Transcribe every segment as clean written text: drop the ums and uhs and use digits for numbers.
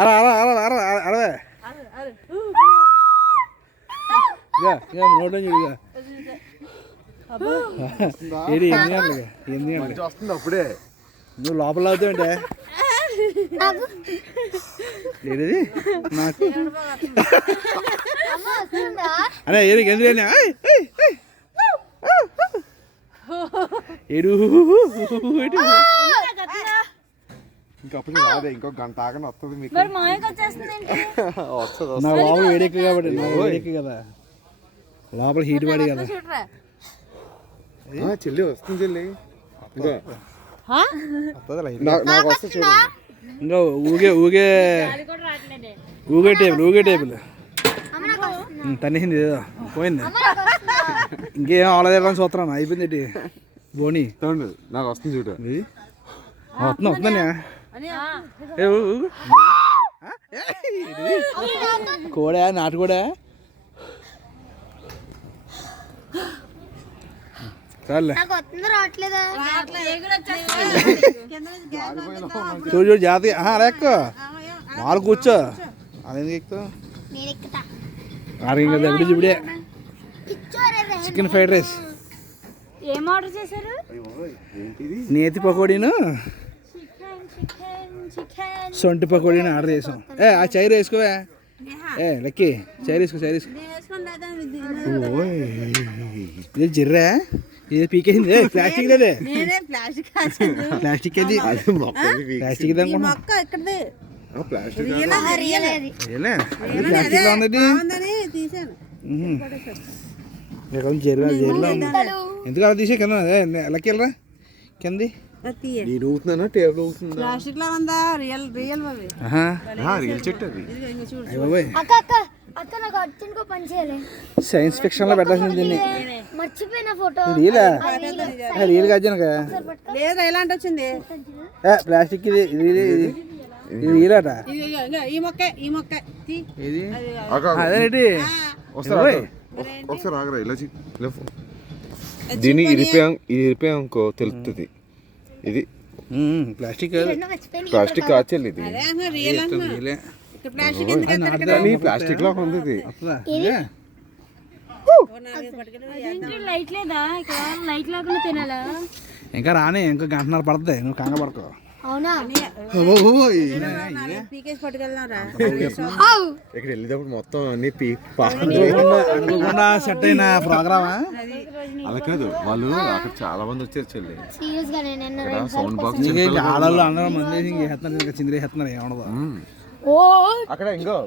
అలా అలా అలా అలా అలవే నోటం చూడు ఏది 8 గంటలుగా 8 గంటలు వస్తుంది అప్పుడే నువ్వు లోపల అవుతావంటే ఏది నాకు అనే ఏది ఎందుకని ఏడు ఇంకప్పుడు రాదే ఇంకో గంట ఆగని వస్తుంది మీకు వస్తుంది నా లోపల వేడెక్కి కాబట్టి వేడెక్కి కదా లోపల హీట్ పడి కదా చెల్లి వస్తుంది చెల్లి ఇంకా నాకు వస్తే చూడండి ఇంకా ఊగే ఊగే ఊగే టేబుల్ తన్నేసింది ఏదో పోయింది ఇంకేం అవలేదని చూస్తున్నాను అయిపోయింది బోని నాకు వస్తుంది చూడు వస్తుందా కోడా నాటుకోడా చాలే చూడు చూడు జాతి అలా ఎక్కువ వాళ్ళు కూర్చో అదేందుకు ఎక్కువ ఆడికి కదా ఎప్పుడు ఇప్పుడే చికెన్ ఫ్రైడ్ రైస్ ఏం ఆర్డర్ చేశారు? నేతి పకోడీను సొంటి పకోడీని ఆర్డర్ చేసాం. ఆ చైర్ వేసుకోవా లక్కీ చైర్ వేసుకో ఇది జిర్రా ఇది పీకేసింది ప్లాస్టిక్ అదే ప్లాస్టిక్ అది ప్లాస్టిక్ ప్లాస్టిక్ లో ఉన్నది జైల్లో ఉంది ఎందుకు అలా తీసే కింద లక్కీ వెళ్ళరా కింది టేబుల్ అవుతుంది ప్లాస్టిక్ లా ఉందా రియల్ రియల్ రియల్ చెట్టు అది సైన్స్ ఫిక్షన్ లో పెట్టాల్సింది దీన్ని మర్చిపోయిన ఫోటో రియల్ కాజనక లేదా ఎలాంటి వచ్చింది ప్లాస్టిక్ ఇది రియలట ఈ మొక్క ఇది అదేంటి ఒకసారి ఆగరా ఇలా దీన్ని ఇరిపోయానుకో తెలుస్తుంది ఇది ప్లాస్టిక్ కాచెల్లి ఇది ప్లాస్టిక్ లో ఉంది ఇది లైట్ లేదా లైట్ లేకుండా తినాలా ఇంకా రాని ఇంకా గంటన్నర పడుతుంది నువ్వు కంగ పడకు అవునా ఇక్కడ వెళ్ళేటప్పుడు మొత్తం అన్ని అనుకోకుండా సెట్ అయిన ప్రోగ్రామా అలా కాదు వాళ్ళు అక్కడ చాలా మంది వచ్చారు చెల్లి సౌండ్ బాక్స్ ఆడవాళ్ళు అందరూ మంది చేస్తున్నారు చిందిరేస్తున్నారు ఏమడదు అక్కడ ఇంకో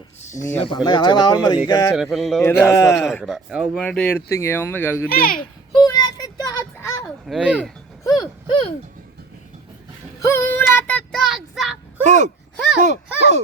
ఎడితే ఇంకేముంది గడుగుడ్డు Who let the dogs out? Who?